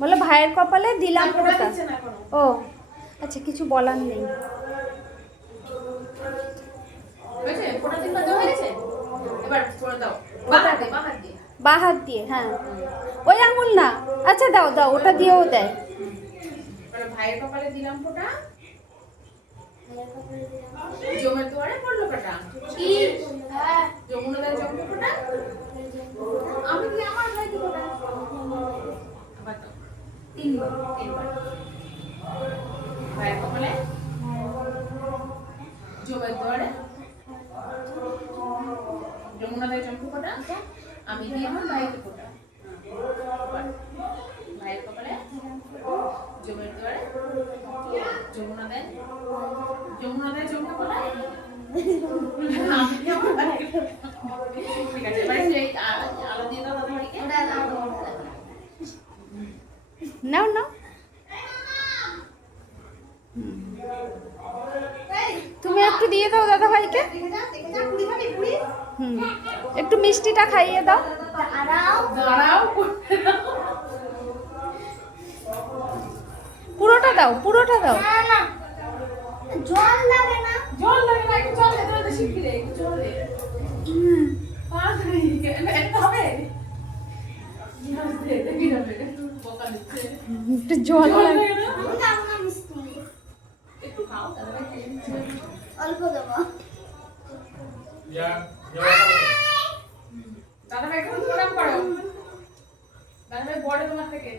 বলে ভাইয়ের কপালে দিলাম ফোঁটা। ও আচ্ছা, কিছু বলার নেই। বা হাত দিয়ে, হ্যাঁ ওই আঙুল না, আচ্ছা দাও দাও, ওটা দিয়েও দেয়। ভাইয়ের কপালে দিলাম ফোঁটা, জমের দুয়ারে পড়লো কাটা, যমুনা দেয় জমকে ফোঁটা, আমি কি আমার ভাইকে ফোঁটা। আবার দাও, তিনবার ভাইয়ের কপালে, জমের দুয়ারে, যমুনা দেয় জমকে ফোঁটা, আমি কি আমার ভাইকে ফোঁটা। ভাইয়ের কপালে, জমের দুয়ারে, যমুনা দেয় জমকে ফোঁটা, আমি কি আমার ভাইকে ফোঁটা। ঠিক আছে, এবার সেই আলো দিয়ে দাও দাদা ভাইকে। নাও নাও, তুমি একটু দিয়ে দাও দাদা ভাইকে। একটু মিষ্টিটা খাইয়ে দাও। দাঁড়াও, পুরোটা দাও, পুরোটা দাও। জল লাগে না, একটু জল খেতে হবে, শিখবি রে, একটু জল দে। একটু হবে, একটু জল লাগে। একটু খাও, অল্প দেবো। দাদা ভাই এখন প্রণাম করো, দাদা ভাই বড় তোমার থেকে।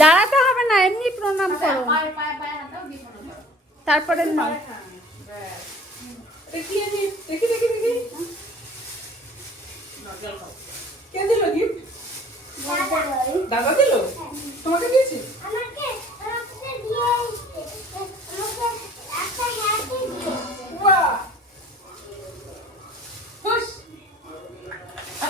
দাঁড়াতে হবে না, এমনি প্রণাম করো, পায়ে পায়ে পায়ে হাঁটাও, দিয়ে প্রণাম করো। তারপরে নাও। দেখি জল খাও। কে দিল গিফট? দাদা দিল? তোমাকে দিয়েছে?